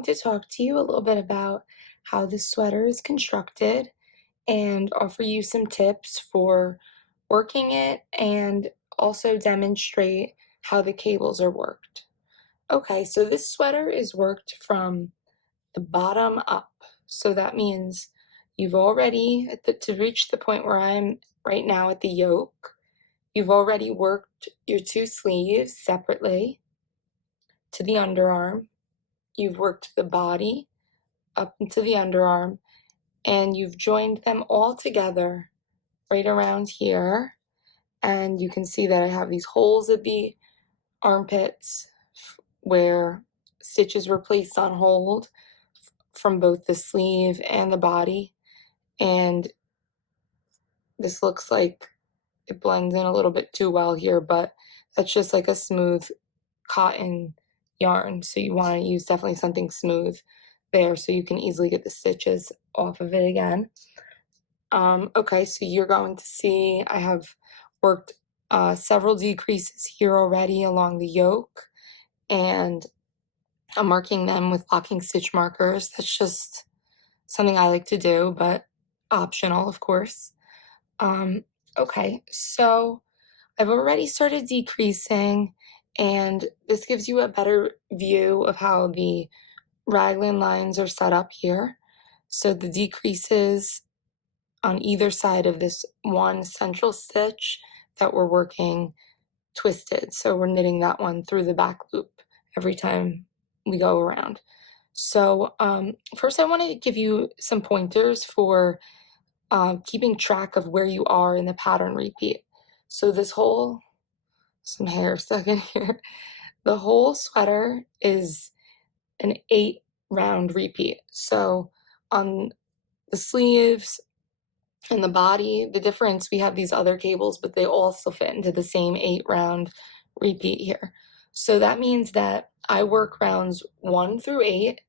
going to talk to you a little bit about how the sweater is constructed and offer you some tips for working it and also demonstrate how the cables are worked. Okay, so this sweater is worked from the bottom up. So that means you've already, to reach the point where I'm right now at the yoke, you've already worked your two sleeves separately to the underarm. You've worked the body up into the underarm, and you've joined them all together right around here. And you can see that I have these holes at the armpits where stitches were placed on hold from both the sleeve and the body. And this looks like it blends in a little bit too well here, but that's just like a smooth cotton yarn. So you want to use definitely something smooth there so you can easily get the stitches off of it again. Okay, so you're going to see I have worked several decreases here already along the yoke, and I'm marking them with locking stitch markers. That's just something I like to do, but optional, of course. Okay, so I've already started decreasing, and this gives you a better view of how the raglan lines are set up here. So the decreases on either side of this one central stitch that we're working twisted. So we're knitting that one through the back loop every time we go around. So first I want to give you some pointers for keeping track of where you are in the pattern repeat. So this whole, some hair stuck in here, the whole sweater is an 8 round repeat. So on the sleeves and the body, the difference, we have these other cables, but they also fit into the same 8 round repeat here. So that means that I work rounds 1 through 8,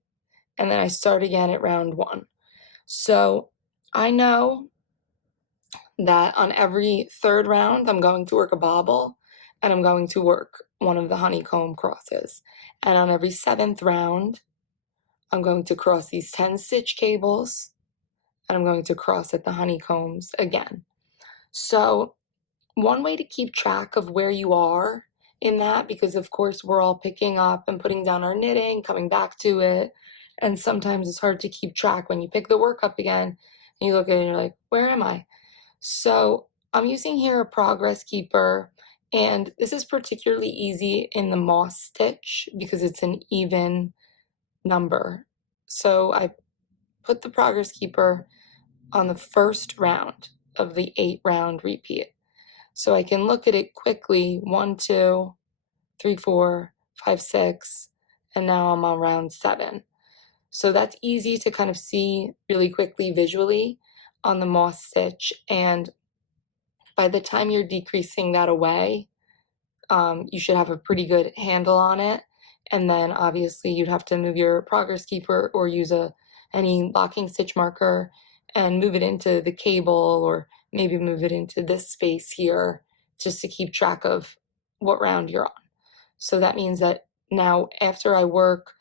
and then I start again at round 1. So I know that on every 3rd round, I'm going to work a bobble, and I'm going to work one of the honeycomb crosses. And on every 7th round, I'm going to cross these 10 stitch cables, and I'm going to cross at the honeycombs again. So one way to keep track of where you are in that, because of course we're all picking up and putting down our knitting, coming back to it, and sometimes it's hard to keep track when you pick the work up again and you look at it and you're like, where am I? So I'm using here a progress keeper, and this is particularly easy in the moss stitch because it's an even number. So I put the progress keeper on the first round of the 8 round repeat. So I can look at it quickly, 1, 2, 3, 4, 5, 6, and now I'm on round 7. So that's easy to kind of see really quickly visually on the moss stitch, and by the time you're decreasing that away, you should have a pretty good handle on it. And then obviously you'd have to move your progress keeper or use any locking stitch marker and move it into the cable, or maybe move it into this space here just to keep track of what round you're on. So that means that now after I work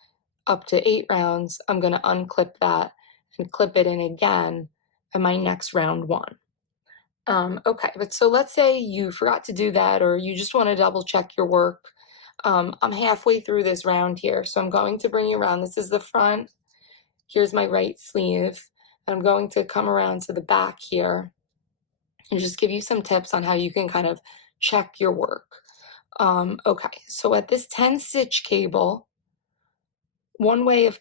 up to 8 rounds, I'm going to unclip that and clip it in again at my next round 1. Okay, but so let's say you forgot to do that, or you just want to double check your work. I'm halfway through this round here, so I'm going to bring you around. This is the front. Here's my right sleeve. I'm going to come around to the back here and just give you some tips on how you can kind of check your work. Okay, so at this 10 stitch cable, one way of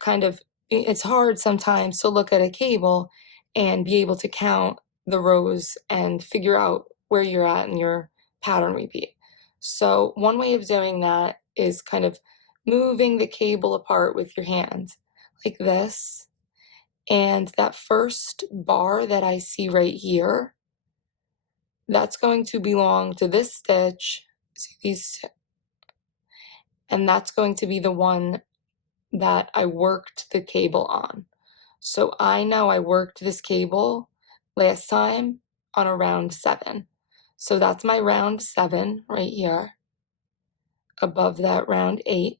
it's hard sometimes to look at a cable and be able to count the rows and figure out where you're at in your pattern repeat. So one way of doing that is kind of moving the cable apart with your hand like this. And that first bar that I see right here, that's going to belong to this stitch. See these? And that's going to be the one that I worked the cable on. So I know I worked this cable last time on a round 7. So that's my round 7 right here, above that round 8.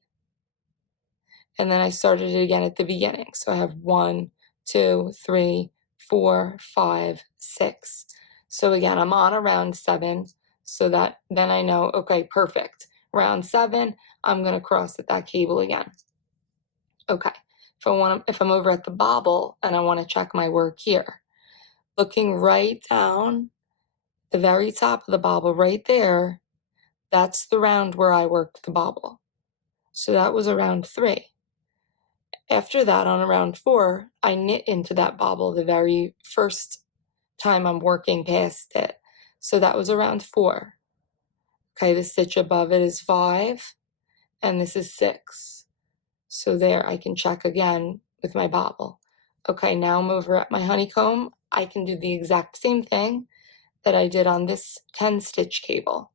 and then I started it again at the beginning. So I have 1, 2, 3, 4, 5, 6. So again, I'm on a round 7, so that then I know, okay, perfect. Round 7, I'm gonna cross at that cable again. Okay, if I'm over at the bobble and I wanna check my work here, looking right down the very top of the bobble right there, that's the round where I worked the bobble. So that was a round 3. After that, on a round 4, I knit into that bobble the very first time I'm working past it. So that was a round 4. Okay, the stitch above it is 5, and this is 6. So there, I can check again with my bobble. Okay, now I'm over at my honeycomb. I can do the exact same thing that I did on this 10 stitch cable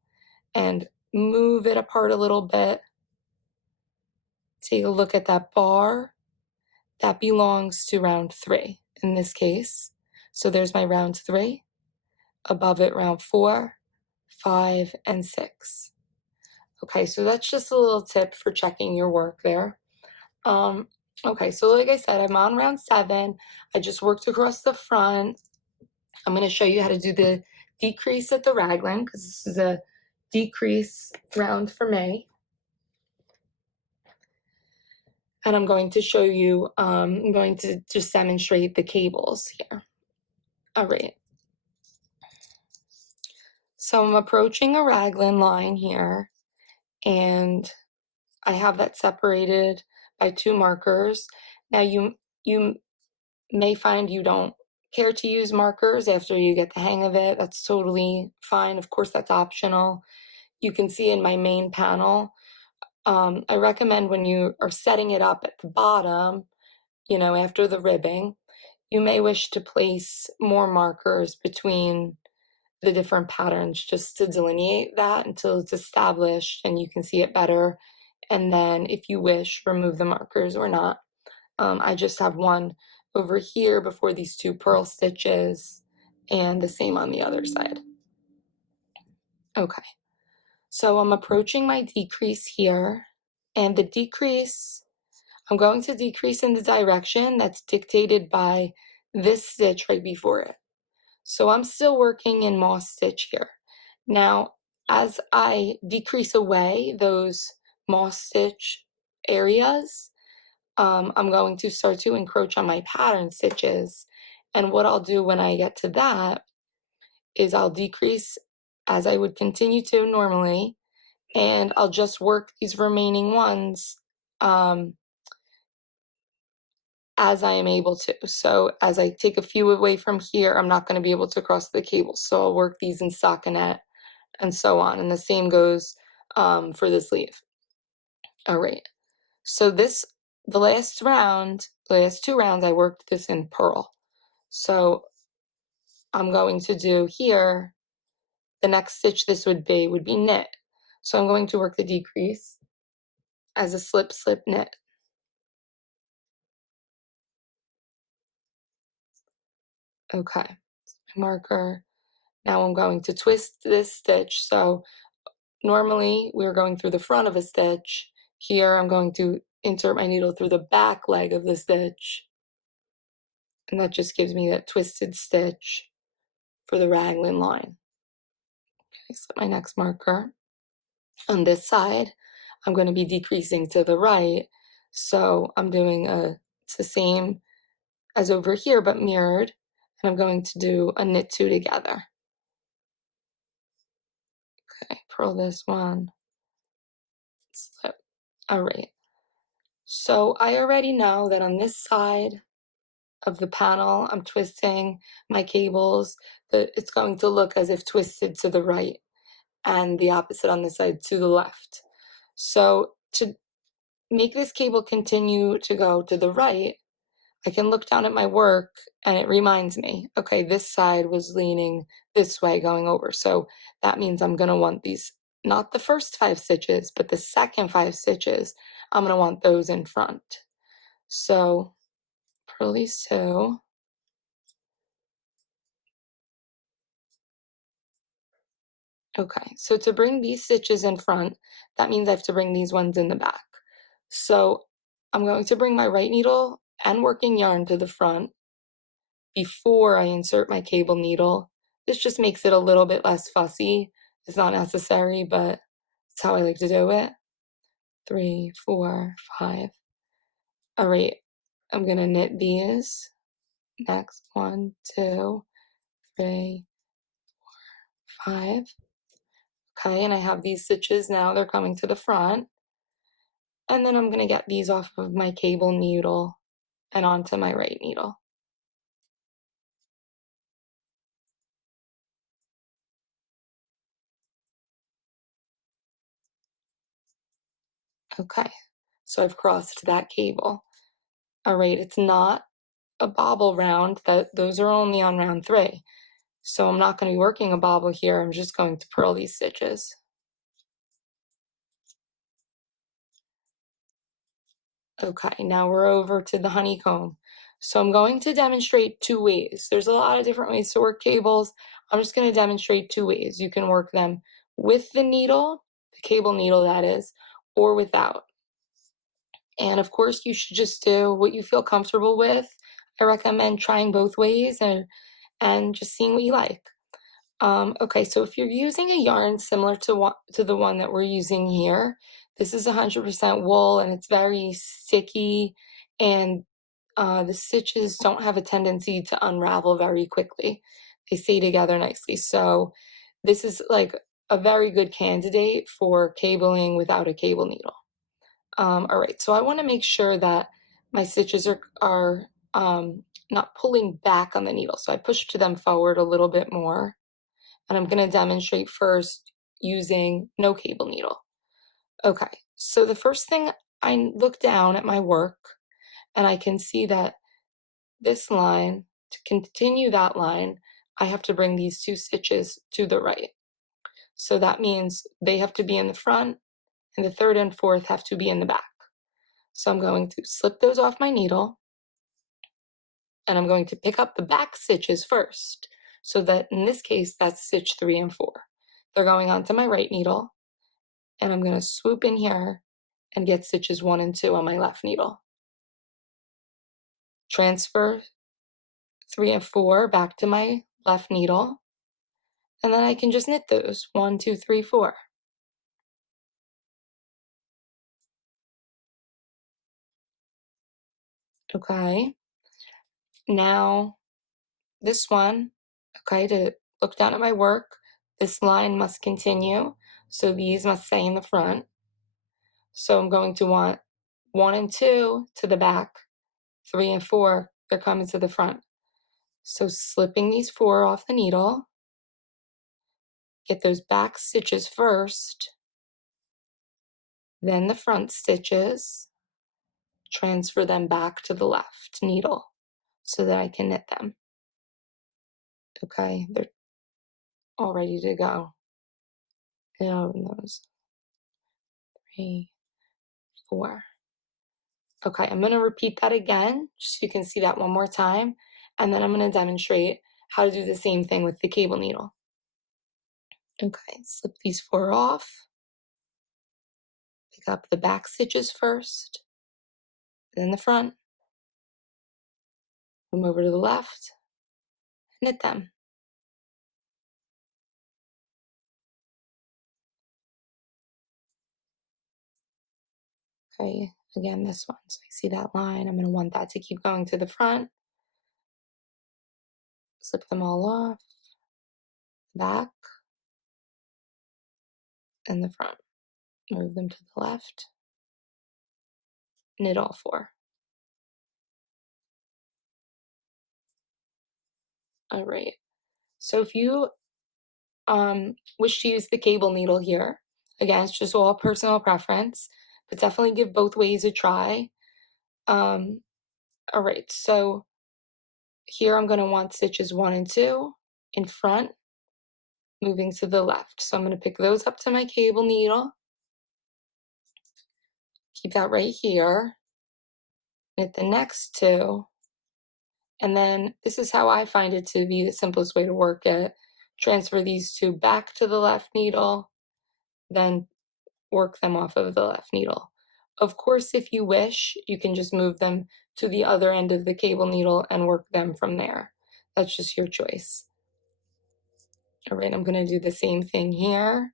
and move it apart a little bit. Take a look at that bar. That belongs to round 3 in this case. So there's my round 3. Above it, round 4, 5, and 6. Okay, so that's just a little tip for checking your work there. Okay, so like I said, I'm on round 7. I just worked across the front. I'm going to show you how to do the decrease at the raglan because this is a decrease round for me. And I'm going to show you, I'm going to just demonstrate the cables here. All right. So I'm approaching a raglan line here, and I have that separated by 2 markers. Now you may find you don't care to use markers after you get the hang of it. That's totally fine. Of course, that's optional. You can see in my main panel, I recommend when you are setting it up at the bottom, after the ribbing, you may wish to place more markers between the different patterns just to delineate that until it's established and you can see it better. And then if you wish, remove the markers or not. I just have one over here before these 2 purl stitches and the same on the other side. Okay, so I'm approaching my decrease here, and the decrease, I'm going to decrease in the direction that's dictated by this stitch right before it. So I'm still working in moss stitch here. Now, as I decrease away those moss stitch areas, I'm going to start to encroach on my pattern stitches. And what I'll do when I get to that is I'll decrease as I would continue to normally, and I'll just work these remaining ones as I am able to. So as I take a few away from here, I'm not going to be able to cross the cable. So I'll work these in stockinette and so on. And the same goes for the sleeve. All right. So the last 2 rounds, I worked this in purl. So I'm going to do here, the next stitch this would be knit. So I'm going to work the decrease as a slip, slip, knit. Okay, marker. Now I'm going to twist this stitch. So normally we're going through the front of a stitch. Here I'm going to insert my needle through the back leg of the stitch. And that just gives me that twisted stitch for the raglan line. Okay, so my next marker. On this side, I'm going to be decreasing to the right. So I'm doing it's the same as over here, but mirrored. And I'm going to do a knit 2 together. Okay, purl this one, slip. All right. So I already know that on this side of the panel, I'm twisting my cables, that it's going to look as if twisted to the right, and the opposite on this side to the left. So to make this cable continue to go to the right, I can look down at my work and it reminds me, okay, this side was leaning this way going over. So that means I'm going to want these, not the first 5 stitches, but the second 5 stitches, I'm going to want those in front. So purl these 2. Okay, so to bring these stitches in front, that means I have to bring these ones in the back. So I'm going to bring my right needle and working yarn to the front before I insert my cable needle. This just makes it a little bit less fussy. It's not necessary, but it's how I like to do it. 3, 4, 5. All right, I'm gonna knit these. Next, 1, 2, 3, 5. Okay, and I have these stitches now, they're coming to the front. And then I'm gonna get these off of my cable needle and onto my right needle. Okay, so I've crossed that cable. All right, it's not a bobble round, those are only on round 3. So I'm not going to be working a bobble here, I'm just going to purl these stitches. Okay, now we're over to the honeycomb. So I'm going to demonstrate 2 ways. There's a lot of different ways to work cables. I'm just going to demonstrate 2 ways. You can work them with the needle, the cable needle that is, or without. And of course, you should just do what you feel comfortable with. I recommend trying both ways and just seeing what you like. Okay, so if you're using a yarn similar to the one that we're using here, this is 100% wool and it's very sticky, and the stitches don't have a tendency to unravel very quickly. They stay together nicely. So this is like a very good candidate for cabling without a cable needle. All right, so I want to make sure that my stitches are not pulling back on the needle. So I push to them forward a little bit more. And I'm going to demonstrate first using no cable needle. Okay, so the first thing, I look down at my work and I can see that this line, to continue that line, I have to bring these 2 stitches to the right. So that means they have to be in the front and the 3rd and 4th have to be in the back. So I'm going to slip those off my needle and I'm going to pick up the back stitches first. So that in this case, that's stitch 3 and 4. They're going onto my right needle, and I'm going to swoop in here and get stitches 1 and 2 on my left needle. Transfer 3 and 4 back to my left needle, and then I can just knit those 1, 2, 3, 4. Okay, now this one, okay, to look down at my work, this line must continue, so these must stay in the front. So I'm going to want 1 and 2 to the back, 3 and 4, they're coming to the front. So slipping these 4 off the needle, get those back stitches first, then the front stitches, transfer them back to the left needle so that I can knit them. Okay, they're all ready to go. And open those. 3, 4. Okay, I'm going to repeat that again, just so you can see that one more time, and then I'm going to demonstrate how to do the same thing with the cable needle. Okay, slip these 4 off, pick up the back stitches first, then the front, come over to the left, knit them. Okay, again, this one. So I see that line. I'm going to want that to keep going to the front. Slip them all off, back, and the front. Move them to the left. Knit all 4. All right. So if you wish to use the cable needle here, again, it's just all personal preference, but definitely give both ways a try. All right, so here I'm going to want stitches 1 and 2 in front, moving to the left. So I'm going to pick those up to my cable needle, keep that right here, knit the next 2, and then this is how I find it to be the simplest way to work it. Transfer these 2 back to the left needle, then work them off of the left needle. Of course, if you wish, you can just move them to the other end of the cable needle and work them from there. That's just your choice. All right, I'm gonna do the same thing here,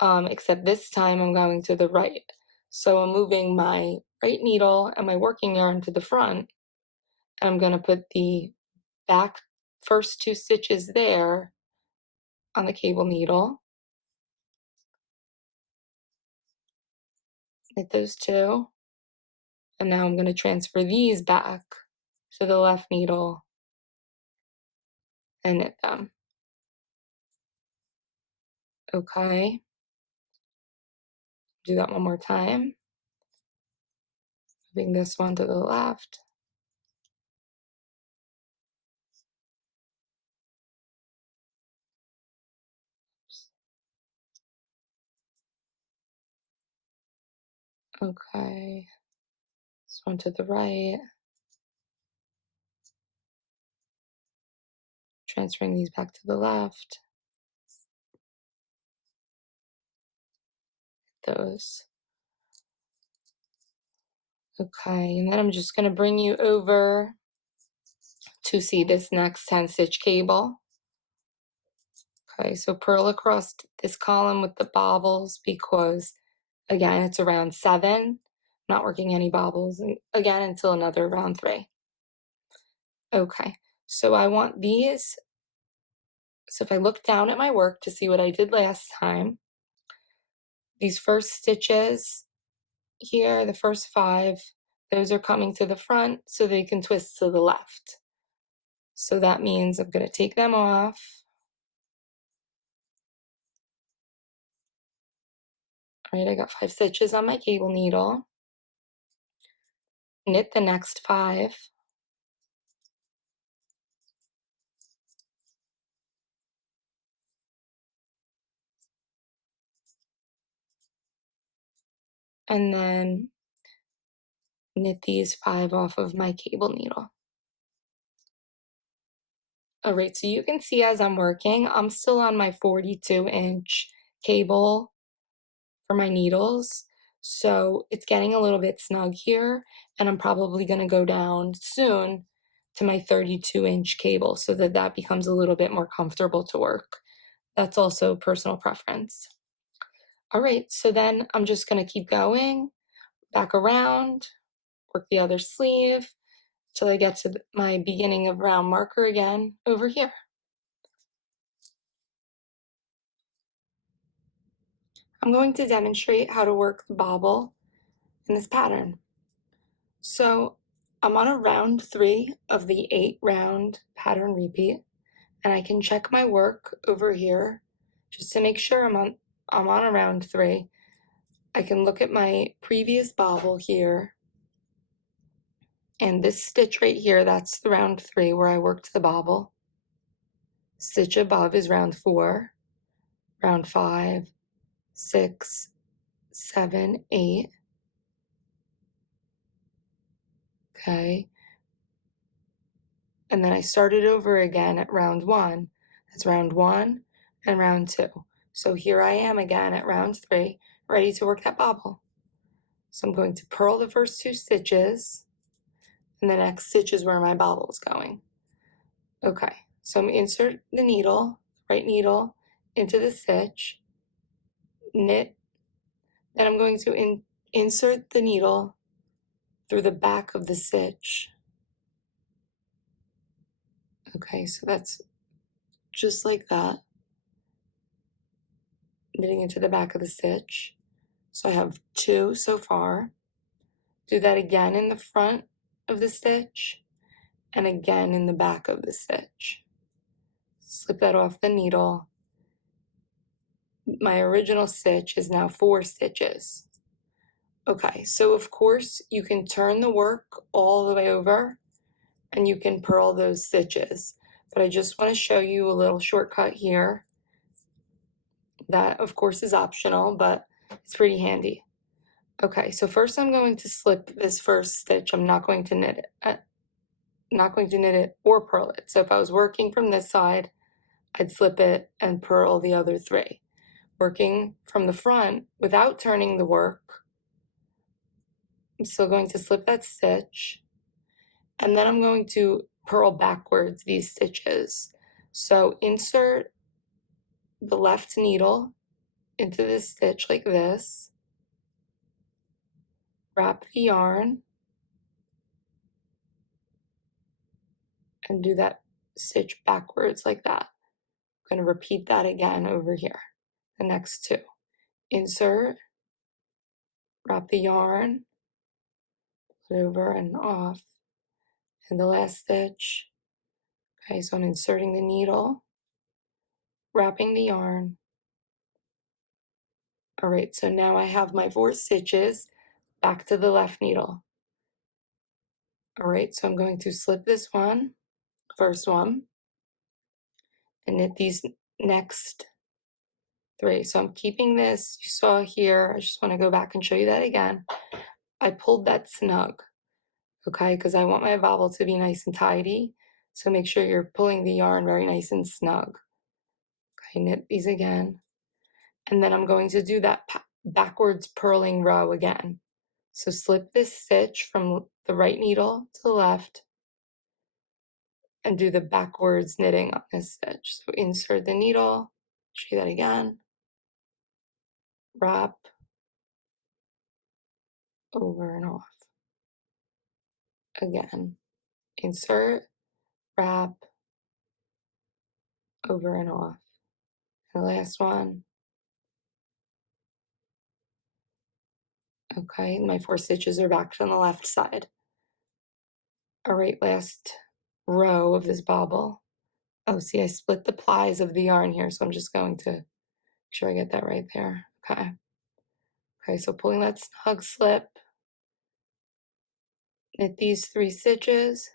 except this time I'm going to the right. So I'm moving my right needle and my working yarn to the front, and I'm gonna put the back first 2 stitches there on the cable needle, knit those 2, and now I'm gonna transfer these back to the left needle and knit them. Okay, do that one more time. Moving this one to the left. Okay, this one to the right. Transferring these back to the left. Those. Okay, and then I'm just gonna bring you over to see this next 10 stitch cable. Okay, so purl across this column with the bobbles because again, it's around 7. Not working any bobbles again until another round 3. Okay, so I want these. So if I look down at my work to see what I did last time, these first stitches here, the first 5, those are coming to the front so they can twist to the left. So that means I'm going to take them off. All right, I got 5 stitches on my cable needle. Knit the next 5. And then knit these 5 off of my cable needle. All right, so you can see as I'm working, I'm still on my 42-inch cable for my needles. So it's getting a little bit snug here, and I'm probably gonna go down soon to my 32-inch cable so that that becomes a little bit more comfortable to work. That's also personal preference. All right, so then I'm just gonna keep going, back around, work the other sleeve till I get to my beginning of round marker again over here. I'm going to demonstrate how to work the bobble in this pattern. So I'm on a round 3 of the 8 round pattern repeat, and I can check my work over here just to make sure I'm on a round 3. I can look at my previous bobble here, and this stitch right here, that's the round 3 where I worked the bobble. Stitch above is round 4, round 5, 6, 7, 8. Okay. And then I started over again at round 1. That's round 1 and round 2. So here I am again at round 3, ready to work that bobble. So I'm going to purl the first 2 stitches, and the next stitch is where my bobble is going. Okay, so I'm going to insert the needle, right needle, into the stitch, knit, then I'm going to insert the needle through the back of the stitch. Okay, so that's just like that, knitting into the back of the stitch. So I have 2 so far. Do that again in the front of the stitch and again in the back of the stitch. Slip that off the needle. My original stitch is now 4 stitches. Okay, so of course you can turn the work all the way over and you can purl those stitches, but I just want to show you a little shortcut here that of course is optional, but it's pretty handy. Okay, so first I'm going to slip this first stitch. I'm not going to knit it, or purl it. So if I was working from this side, I'd slip it and purl the other 3. Working from the front without turning the work, I'm still going to slip that stitch, and then I'm going to purl backwards these stitches. So insert the left needle into this stitch like this, wrap the yarn, and do that stitch backwards like that. I'm going to repeat that again over here, the next two. Insert, wrap the yarn, put it over and off, and the last stitch. Okay, so I'm inserting the needle, wrapping the yarn. All right, so now I have my 4 stitches back to the left needle. All right, so I'm going to slip this one, first one, and knit these next 3. So I'm keeping this, you saw here, I just want to go back and show you that again. I pulled that snug, okay, because I want my bobble to be nice and tidy. So make sure you're pulling the yarn very nice and snug. Okay, knit these again. And then I'm going to do that backwards purling row again. So slip this stitch from the right needle to the left and do the backwards knitting on this stitch. So insert the needle, show you that again, wrap, over and off. Again, insert, wrap, over and off. And the last one. Okay, my 4 stitches are back on the left side. All right, last row of this bobble. Oh, see, I split the plies of the yarn here, so I'm just going to make sure I get that right there. Okay. Okay, so pulling that snug slip, knit these 3 stitches.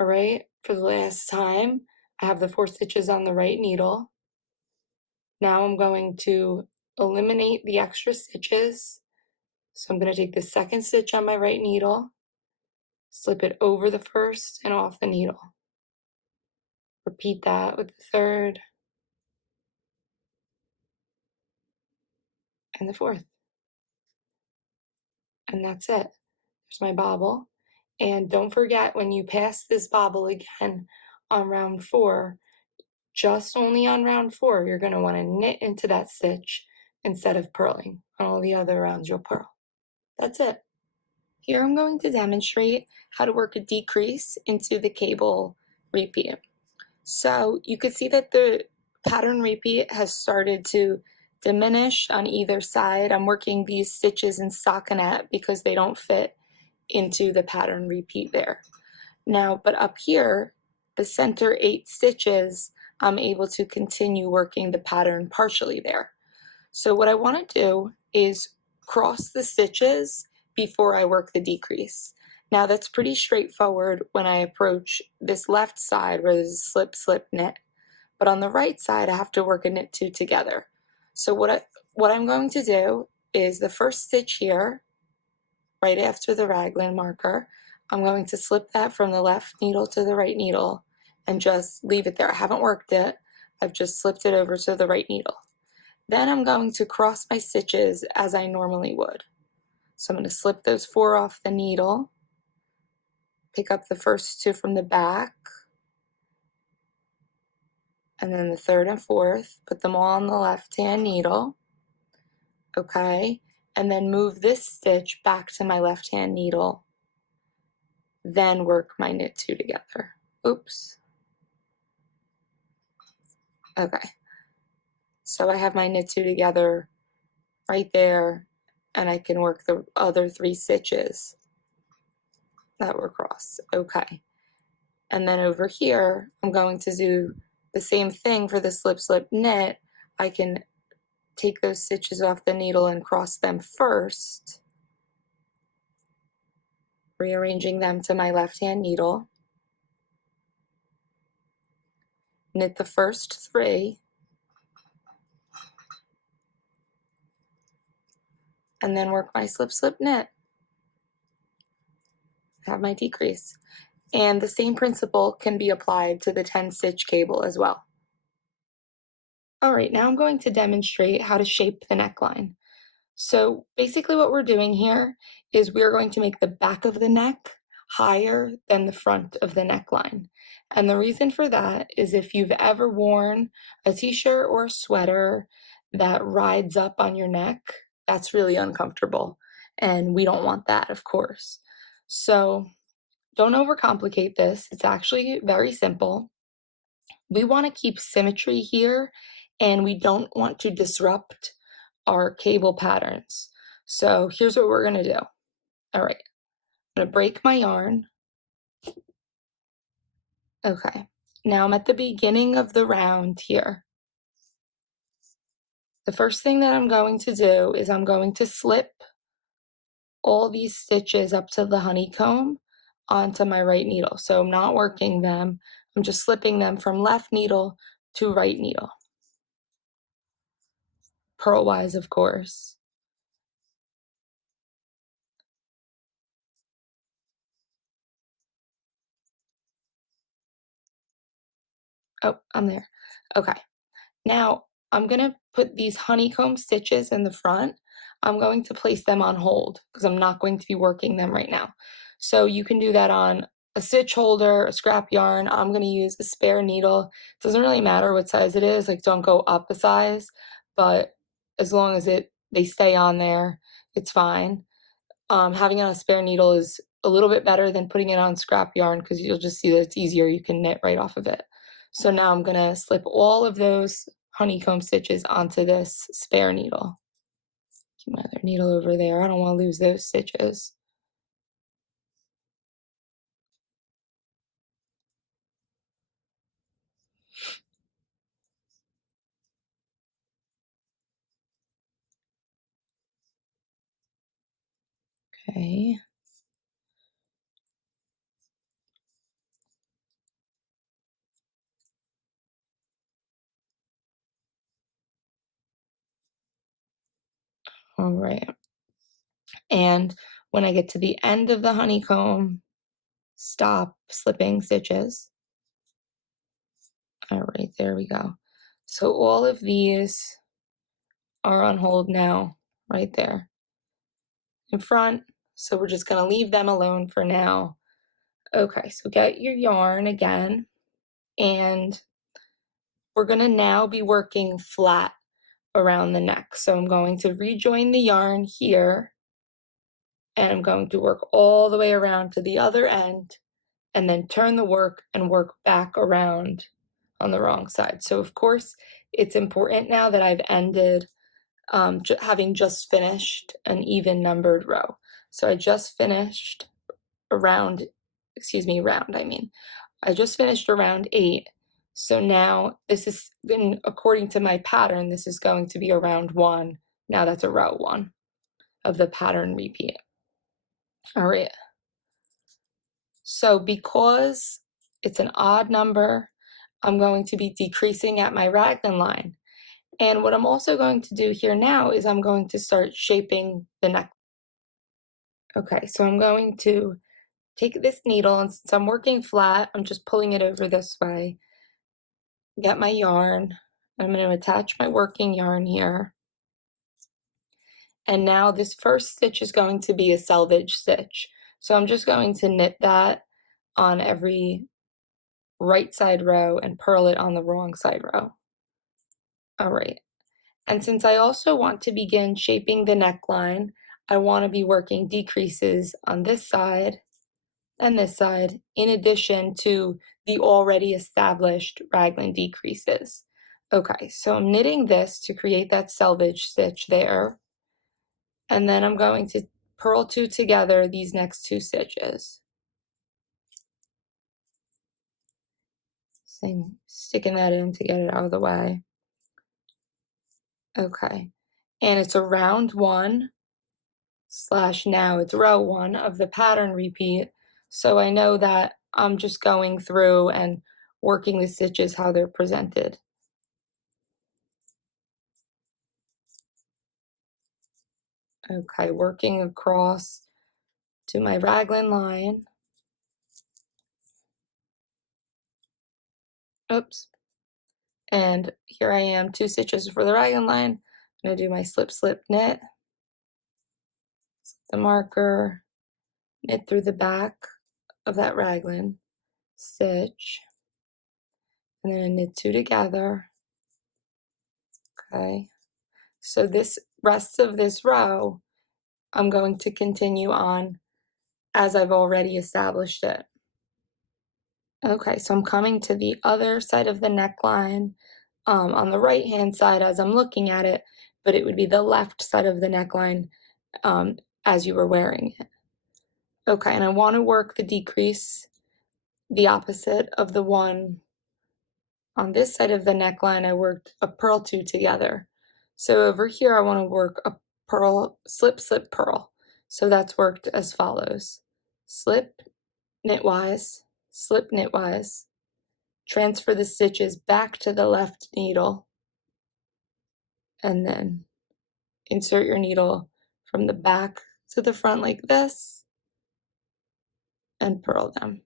All right, for the last time, I have the 4 stitches on the right needle. Now I'm going to eliminate the extra stitches. So I'm going to take the second stitch on my right needle, slip it over the first and off the needle. Repeat that with the third and the fourth. And that's it. There's my bobble. And don't forget, when you pass this bobble again on round 4, just only on round 4, you're going to want to knit into that stitch instead of purling. On all the other rounds, you'll purl. That's it. Here I'm going to demonstrate how to work a decrease into the cable repeat. So you can see that the pattern repeat has started to diminish on either side. I'm working these stitches in stockinette because they don't fit into the pattern repeat there. Now, but up here, the center 8 stitches, I'm able to continue working the pattern partially there. So what I want to do is cross the stitches before I work the decrease. Now that's pretty straightforward when I approach this left side where there's a slip, slip, knit. But on the right side, I have to work a knit 2 together. So what I'm going to do is the first stitch here, right after the raglan marker, I'm going to slip that from the left needle to the right needle and just leave it there. I haven't worked it. I've just slipped it over to the right needle. Then I'm going to cross my stitches as I normally would. So I'm going to slip those 4 off the needle, pick up the first 2 from the back, and then the third and fourth, put them all on the left-hand needle, okay, and then move this stitch back to my left-hand needle, then work my knit 2 together. Oops. Okay. So I have my knit 2 together right there, and I can work the other 3 stitches that were crossed. Okay. And then over here, I'm going to do the same thing for the slip, slip, knit. I can take those stitches off the needle and cross them first, rearranging them to my left-hand needle. Knit the first 3, and then work my slip, slip, knit. Have my decrease. And the same principle can be applied to the 10 stitch cable as well. All right, now I'm going to demonstrate how to shape the neckline. So basically what we're doing here is we're going to make the back of the neck higher than the front of the neckline. And the reason for that is if you've ever worn a t-shirt or a sweater that rides up on your neck, that's really uncomfortable. And we don't want that, of course. So don't overcomplicate this. It's actually very simple. We want to keep symmetry here, and we don't want to disrupt our cable patterns. So here's what we're going to do. All right, I'm going to break my yarn. Okay, now I'm at the beginning of the round here. The first thing that I'm going to do is I'm going to slip all these stitches up to the honeycomb onto my right needle. So I'm not working them, I'm just slipping them from left needle to right needle. Purlwise, of course. Oh, I'm there. Okay. Now, I'm going to put these honeycomb stitches in the front. I'm going to place them on hold because I'm not going to be working them right now. So you can do that on a stitch holder, a scrap yarn. I'm going to use a spare needle. It doesn't really matter what size it is. Like, don't go up a size, but as long as they stay on there, it's fine. Having it on a spare needle is a little bit better than putting it on scrap yarn because you'll just see that it's easier. You can knit right off of it. So now I'm going to slip all of those honeycomb stitches onto this spare needle. Keep my other needle over there. I don't want to lose those stitches. Okay. All right. And when I get to the end of the honeycomb, stop slipping stitches. All right, there we go. So all of these are on hold now, right there in front. So we're just going to leave them alone for now. Okay, so get your yarn again, and we're going to now be working flat around the neck. So I'm going to rejoin the yarn here, and I'm going to work all the way around to the other end, and then turn the work and work back around on the wrong side. So of course, it's important now that I've ended having just finished an even numbered row. So I just finished round, I just finished around 8. So now this is, according to my pattern, this is going to be around 1. Now that's a row 1 of the pattern repeat. All right. So because it's an odd number, I'm going to be decreasing at my raglan line. And what I'm also going to do here now is I'm going to start shaping the neck. Okay, so I'm going to take this needle, and since I'm working flat, I'm just pulling it over this way. Get my yarn. I'm going to attach my working yarn here. And now this first stitch is going to be a selvage stitch. So I'm just going to knit that on every right side row and purl it on the wrong side row. All right. And since I also want to begin shaping the neckline, I want to be working decreases on this side and this side, in addition to the already established raglan decreases. Okay, so I'm knitting this to create that selvage stitch there. And then I'm going to purl 2 together these next 2 stitches. Sticking that in to get it out of the way. Okay, and it's a round 1 / now it's row 1 of the pattern repeat. So I know that I'm just going through and working the stitches how they're presented. Okay, working across to my raglan line. Oops. And here I am, 2 stitches for the raglan line. I'm gonna do my slip, slip, knit. the marker, knit through the back of that raglan stitch, and then I knit 2 together. Okay, so this rest of this row, I'm going to continue on as I've already established it. Okay, so I'm coming to the other side of the neckline, on the right-hand side as I'm looking at it, but it would be the left side of the neckline, as you were wearing it. Okay, and I want to work the decrease the opposite of the one on this side of the neckline. I worked a purl 2 together. So over here I want to work a purl, slip, slip, purl. So that's worked as follows: slip, knitwise, slip, knitwise, transfer the stitches back to the left needle, and then insert your needle from the back to the front like this, and purl them.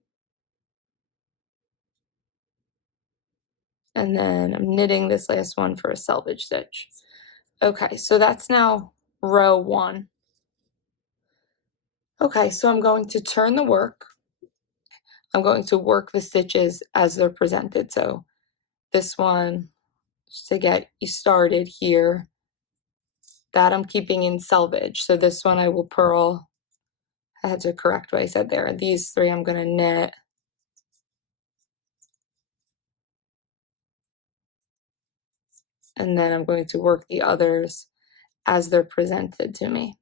And then I'm knitting this last one for a selvage stitch. Okay, so that's now row 1. Okay, so I'm going to turn the work. I'm going to work the stitches as they're presented. So this one, just to get you started here, that I'm keeping in selvage. So this one I will purl. I had to correct what I said there. These 3 I'm going to knit. And then I'm going to work the others as they're presented to me.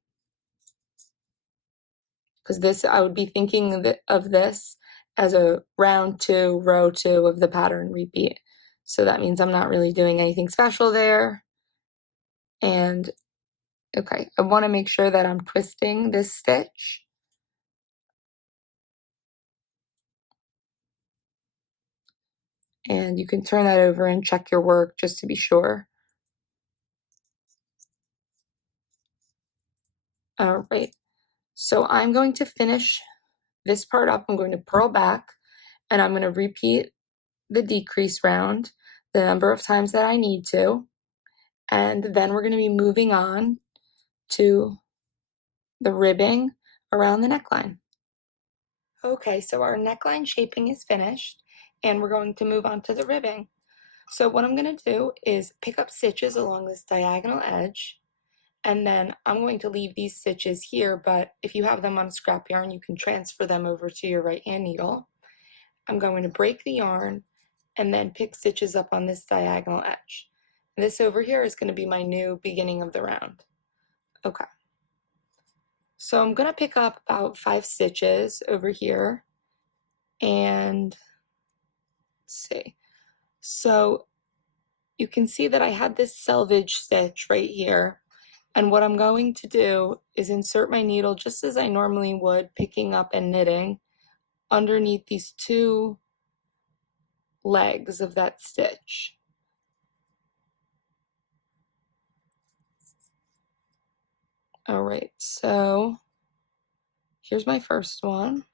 Because this, I would be thinking of this as a round 2, row 2 of the pattern repeat. So that means I'm not really doing anything special there. And okay, I want to make sure that I'm twisting this stitch. And you can turn that over and check your work just to be sure. All right, so I'm going to finish this part up. I'm going to purl back, and I'm going to repeat the decrease round the number of times that I need to. And then we're going to be moving on to the ribbing around the neckline. Okay, so our neckline shaping is finished, and we're going to move on to the ribbing. So what I'm going to do is pick up stitches along this diagonal edge, and then I'm going to leave these stitches here, but if you have them on scrap yarn, you can transfer them over to your right hand needle. I'm going to break the yarn and then pick stitches up on this diagonal edge. And this over here is going to be my new beginning of the round. Okay. So I'm going to pick up about 5 stitches over here, and let's see. So you can see that I had this selvage stitch right here, and what I'm going to do is insert my needle just as I normally would, picking up and knitting underneath these 2 legs of that stitch. All right, so here's my first one.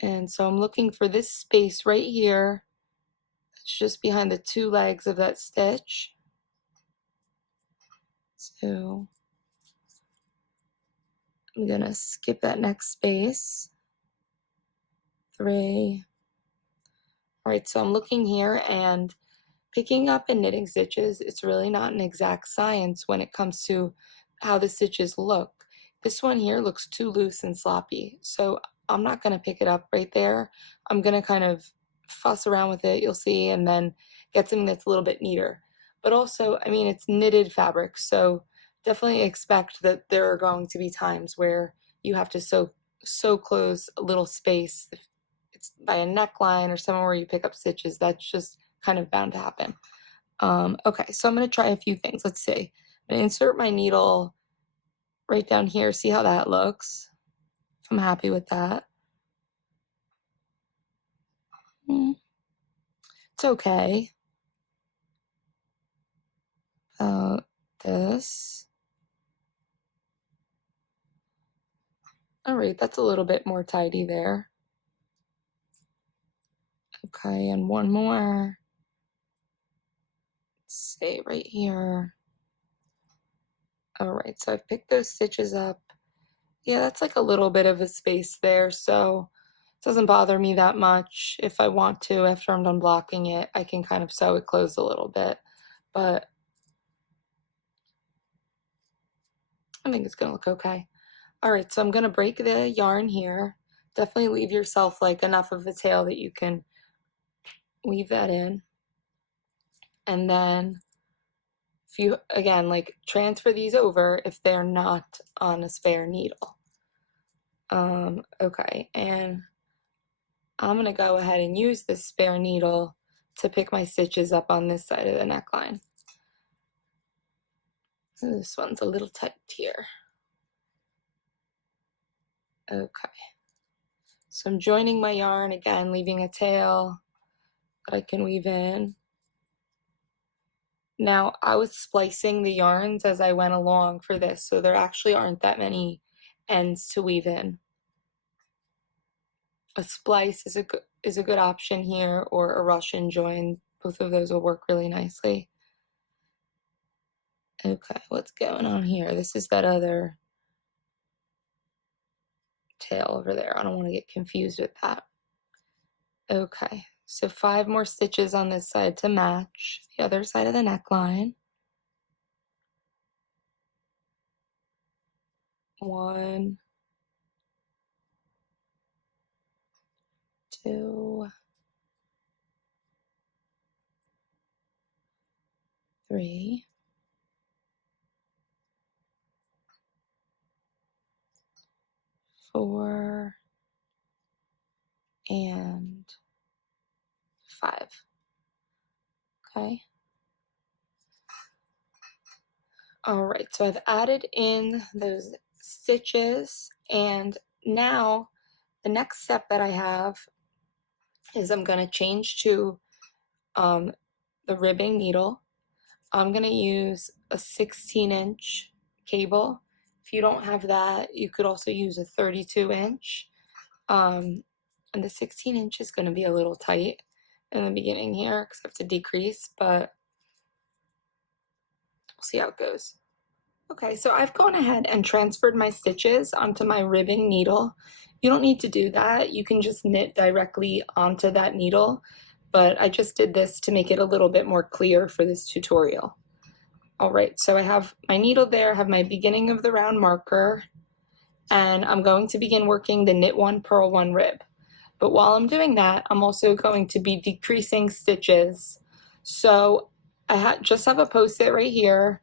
And so I'm looking for this space right here. It's just behind the 2 legs of that stitch. So I'm gonna skip that next space. 3. All right, so I'm looking here, and picking up and knitting stitches, it's really not an exact science when it comes to how the stitches look. This one here looks too loose and sloppy, so I'm not going to pick it up right there. I'm going to kind of fuss around with it, you'll see, and then get something that's a little bit neater. But also, I mean, it's knitted fabric, so definitely expect that there are going to be times where you have to sew close a little space. If it's by a neckline or somewhere where you pick up stitches, that's just kind of bound to happen. Okay, so I'm going to try a few things. Let's see. I'm going to insert my needle right down here, see how that looks. If I'm happy with that. It's okay. This. All right, that's a little bit more tidy there. Okay, and one more. Let's see, right here. All right, so I've picked those stitches up. Yeah, that's like a little bit of a space there, so it doesn't bother me that much. If I want to, after I'm done blocking it, I can kind of sew it closed a little bit, but I think it's gonna look okay. All right, so I'm gonna break the yarn here. Definitely leave yourself like enough of a tail that you can weave that in. And then if you, again, like transfer these over if they're not on a spare needle. Okay, and I'm gonna go ahead and use this spare needle to pick my stitches up on this side of the neckline. This one's a little tight here. Okay, so I'm joining my yarn again, leaving a tail that I can weave in. Now, I was splicing the yarns as I went along for this, so there actually aren't that many ends to weave in. A splice is a good option here, or a Russian join. Both of those will work really nicely. Okay, what's going on here? This is that other tail over there. I don't want to get confused with that. Okay, so 5 more stitches on this side to match the other side of the neckline. 1, 2, 3, 4, and 5. Okay. All right, so I've added in those stitches, and now the next step that I have is I'm going to change to the ribbing needle. I'm going to use a 16-inch cable. If you don't have that, you could also use a 32-inch. And the 16-inch is going to be a little tight in the beginning here because I have to decrease, but we'll see how it goes. Okay, so I've gone ahead and transferred my stitches onto my ribbing needle. You don't need to do that. You can just knit directly onto that needle, but I just did this to make it a little bit more clear for this tutorial. All right, so I have my needle there, I have my beginning of the round marker, and I'm going to begin working the knit 1, purl 1 rib. But while I'm doing that, I'm also going to be decreasing stitches. So I just have a post-it right here,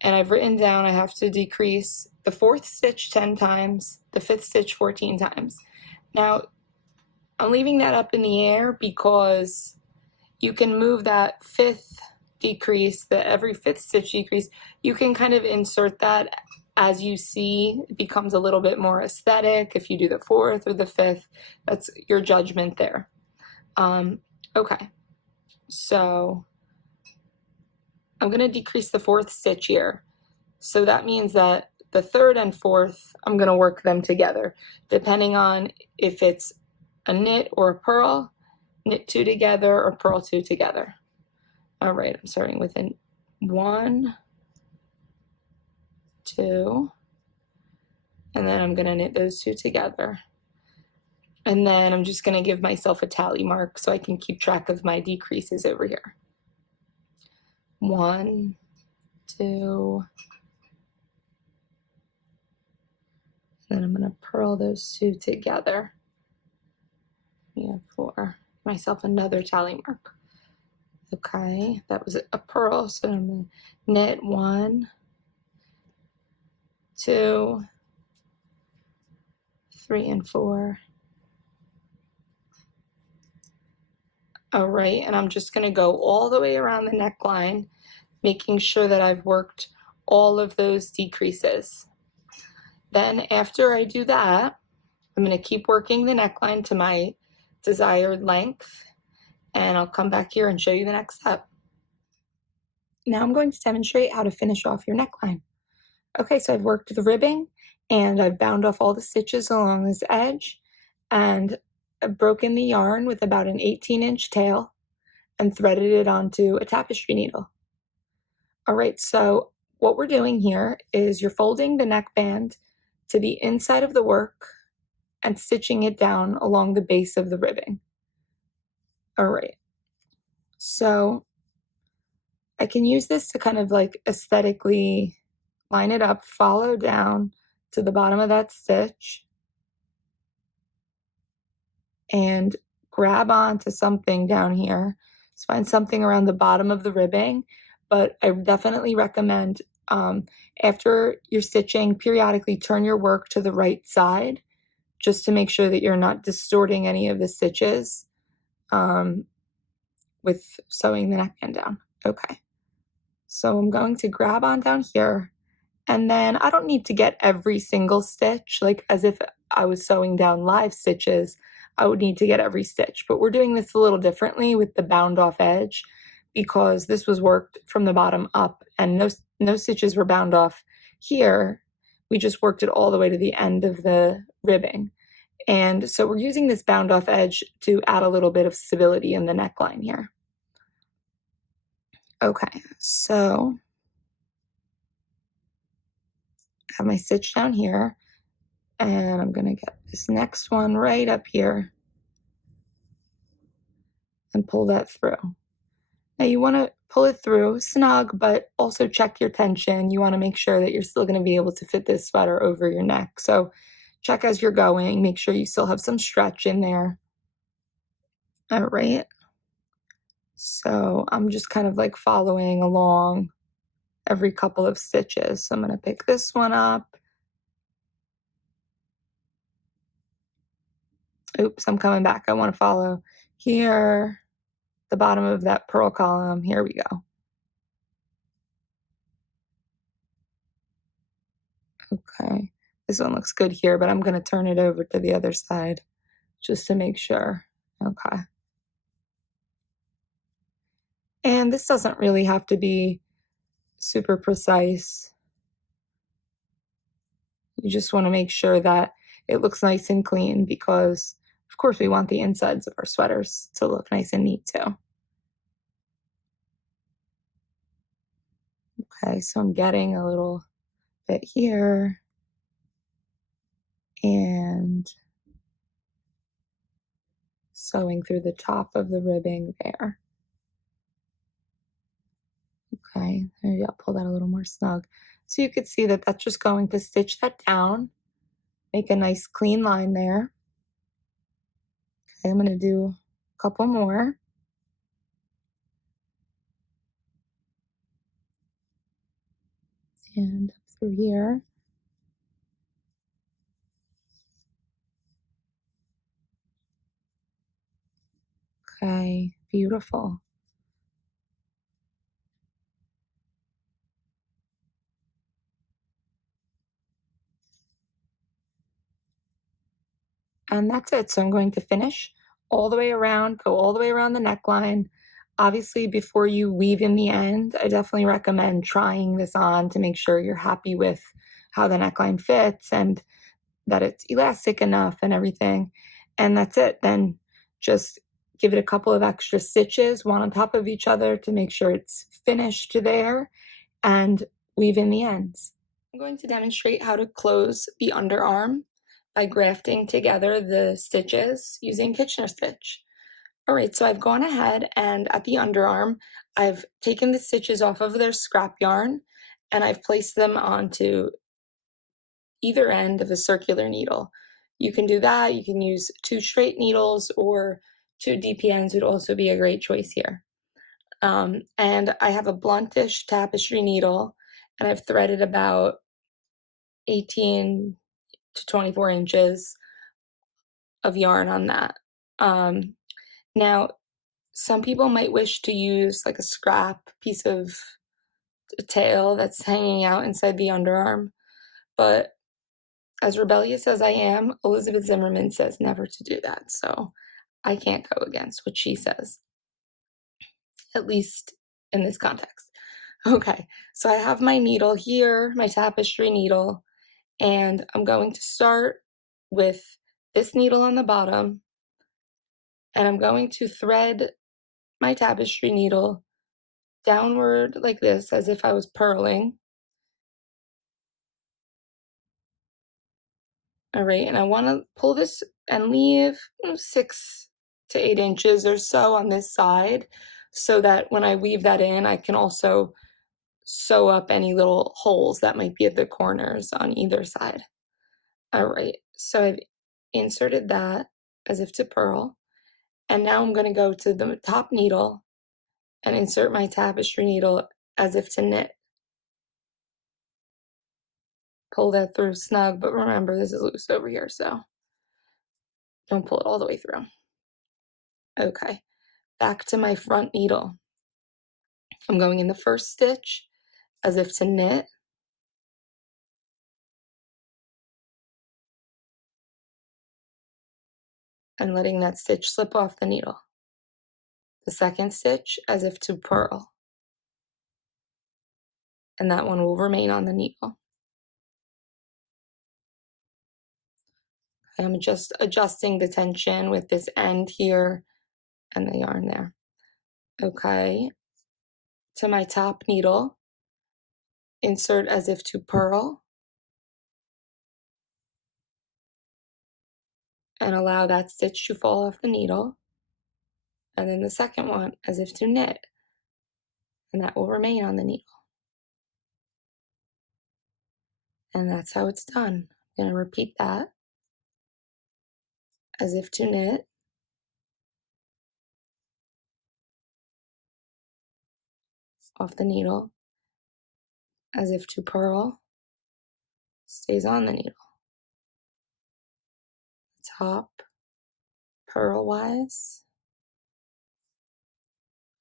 and I've written down I have to decrease the 4th stitch 10 times, the 5th stitch 14 times. Now, I'm leaving that up in the air because you can move that 5th decrease, every 5th stitch decrease, you can kind of insert that as you see. It becomes a little bit more aesthetic if you do the 4th or the 5th. That's your judgment there. Okay, so I'm going to decrease the 4th stitch here. So that means that the 3rd and 4th, I'm going to work them together, depending on if it's a knit or a purl, knit 2 together or purl 2 together. All right, I'm starting with 1, 2, and then I'm going to knit those 2 together. And then I'm just going to give myself a tally mark so I can keep track of my decreases over here. 1, 2, then I'm going to purl those 2 together. Yeah, 4. Myself another tally mark. Okay, that was a purl, so I'm going to knit 1, 2, 3, and 4. All right, and I'm just going to go all the way around the neckline, making sure that I've worked all of those decreases. Then after I do that, I'm going to keep working the neckline to my desired length, and I'll come back here and show you the next step. Now I'm going to demonstrate how to finish off your neckline. Okay, so I've worked the ribbing, and I've bound off all the stitches along this edge, and I've broken the yarn with about an 18-inch tail and threaded it onto a tapestry needle. All right, so what we're doing here is you're folding the neckband to the inside of the work and stitching it down along the base of the ribbing. All right, so I can use this to kind of like aesthetically line it up, follow down to the bottom of that stitch, and grab onto something down here. So find something around the bottom of the ribbing, but I definitely recommend after you're stitching, periodically turn your work to the right side just to make sure that you're not distorting any of the stitches with sewing the neckband down. Okay, so I'm going to grab on down here, and then I don't need to get every single stitch, like as if I was sewing down live stitches, I would need to get every stitch, but we're doing this a little differently with the bound off edge because this was worked from the bottom up and no stitches were bound off here. We just worked it all the way to the end of the ribbing. And so we're using this bound off edge to add a little bit of stability in the neckline here. Okay, so I have my stitch down here, and I'm gonna get this next one right up here and pull that through. Now you wanna pull it through snug, but also check your tension. You wanna make sure that you're still gonna be able to fit this sweater over your neck. So check as you're going, make sure you still have some stretch in there. All right. So I'm just kind of like following along every couple of stitches. So I'm gonna pick this one up. Oops, I'm coming back. I wanna follow here, the bottom of that purl column. Here we go. Okay, this one looks good here, but I'm gonna turn it over to the other side just to make sure. Okay. And this doesn't really have to be super precise. You just wanna make sure that it looks nice and clean because, of course, we want the insides of our sweaters to look nice and neat too. Okay, so I'm getting a little bit here and sewing through the top of the ribbing there. Okay, there you go, pull that a little more snug. So you could see that that's just going to stitch that down, make a nice clean line there. Okay, I'm gonna do a couple more. And up through here. Okay, beautiful. And that's it. So I'm going to finish all the way around, go all the way around the neckline. Obviously, before you weave in the end, I definitely recommend trying this on to make sure you're happy with how the neckline fits and that it's elastic enough and everything. And that's it. Then just give it a couple of extra stitches, one on top of each other to make sure it's finished there, and weave in the ends. I'm going to demonstrate how to close the underarm by grafting together the stitches using Kitchener stitch. All right, so I've gone ahead and at the underarm, I've taken the stitches off of their scrap yarn and I've placed them onto either end of a circular needle. You can do that, you can use 2 straight needles or 2 DPNs would also be a great choice here. And I have a bluntish tapestry needle and I've threaded about 18 to 24 inches of yarn on that. Now, some people might wish to use like a scrap piece of tail that's hanging out inside the underarm, but as rebellious as I am, Elizabeth Zimmerman says never to do that, so I can't go against what she says, at least in this context. Okay, so I have my needle here, my tapestry needle, and I'm going to start with this needle on the bottom, and I'm going to thread my tapestry needle downward like this as if I was purling, All right, and I want to pull this and leave 6 to 8 inches or so on this side so that when I weave that in, I can also sew up any little holes that might be at the corners on either side. All right, so I've inserted that as if to purl, and now I'm going to go to the top needle and insert my tapestry needle as if to knit. Pull that through snug, but remember this is loose over here, so don't pull it all the way through. Okay, back to my front needle. I'm going in the first stitch as if to knit, and letting that stitch slip off the needle. The second stitch as if to purl, and that one will remain on the needle. I am just adjusting the tension with this end here and the yarn there. Okay, to my top needle, insert as if to purl, and allow that stitch to fall off the needle, and then the second one as if to knit, and that will remain on the needle. And that's how it's done. I'm going to repeat that as if to knit, off the needle, as if to purl, stays on the needle. Top, purlwise,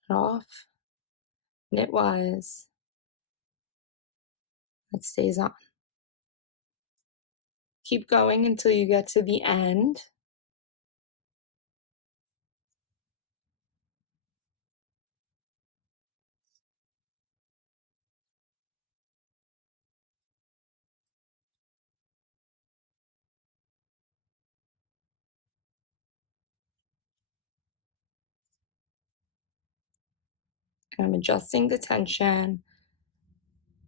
and off, knitwise, it stays on. Keep going until you get to the end. And I'm adjusting the tension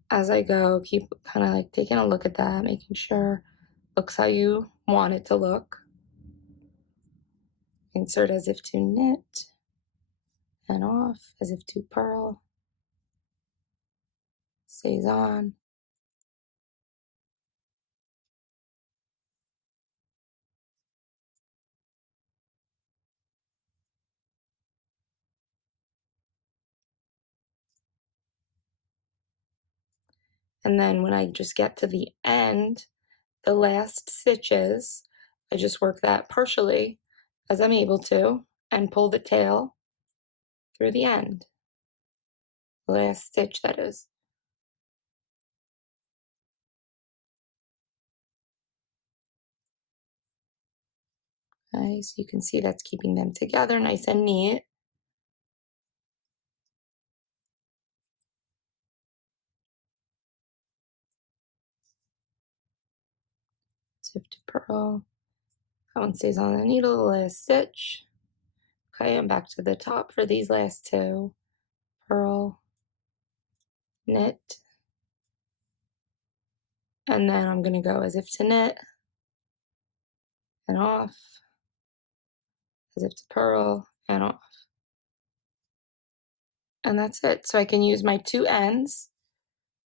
as I go. Keep kind of like taking a look at that, making sure it looks how you want it to look. Insert as if to knit, and off as if to purl, stays on. And then when I just get to the end, the last stitches, I just work that partially as I'm able to and pull the tail through the end. The last stitch, that is. Okay, so you can see that's keeping them together nice and neat. Shift to purl. That one stays on the needle, the last stitch. Okay, I'm back to the top for these last two. Purl, knit, and then I'm going to go as if to knit, and off, as if to purl, and off. And that's it. So I can use my two ends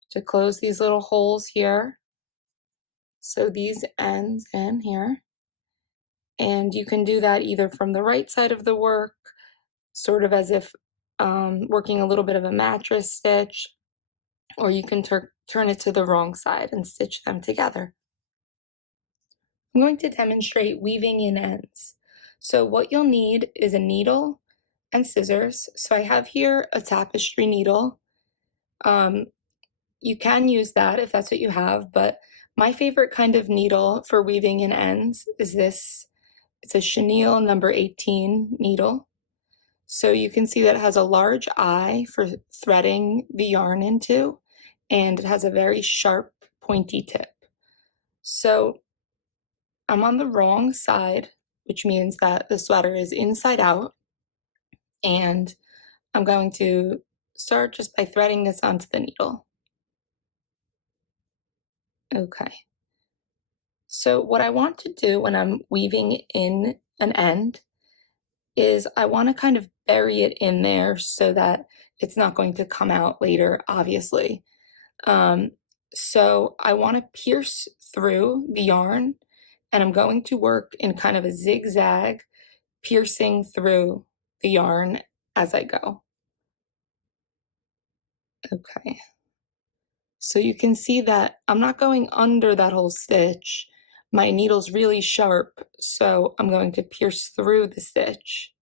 to close these little holes here. So these ends in here. And you can do that either from the right side of the work, sort of as if working a little bit of a mattress stitch, or you can turn it to the wrong side and stitch them together. I'm going to demonstrate weaving in ends. So what you'll need is a needle and scissors. So I have here a tapestry needle. You can use that if that's what you have, but my favorite kind of needle for weaving in ends is this. It's a chenille number 18 needle. So you can see that it has a large eye for threading the yarn into, and it has a very sharp, pointy tip. So I'm on the wrong side, which means that the sweater is inside out, and I'm going to start just by threading this onto the needle. Okay. So what I want to do when I'm weaving in an end is I want to kind of bury it in there so that it's not going to come out later, obviously. Um, so I want to pierce through the yarn, and I'm going to work in kind of a zigzag, piercing through the yarn as I go. Okay. So you can see that I'm not going under that whole stitch. My needle's really sharp, so I'm going to pierce through the stitch.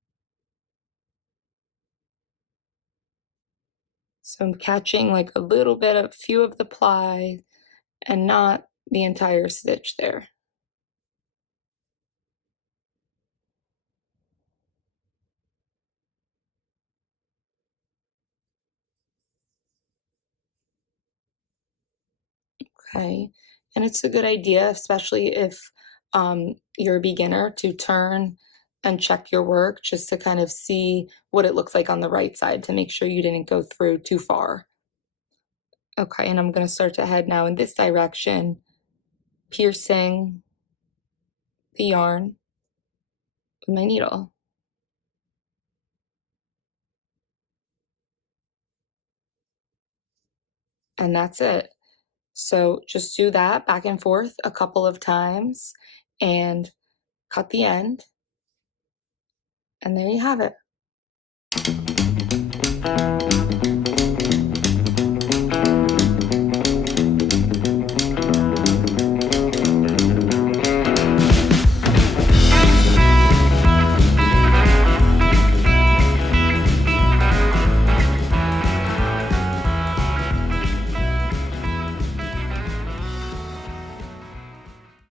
So I'm catching like a little bit of few of the ply and not the entire stitch there. Okay. And it's a good idea, especially if you're a beginner, to turn and check your work just to kind of see what it looks like on the right side to make sure you didn't go through too far. Okay, and I'm going to start to head now in this direction, piercing the yarn with my needle. And that's it. So just do that back and forth a couple of times and cut the end. And there you have it.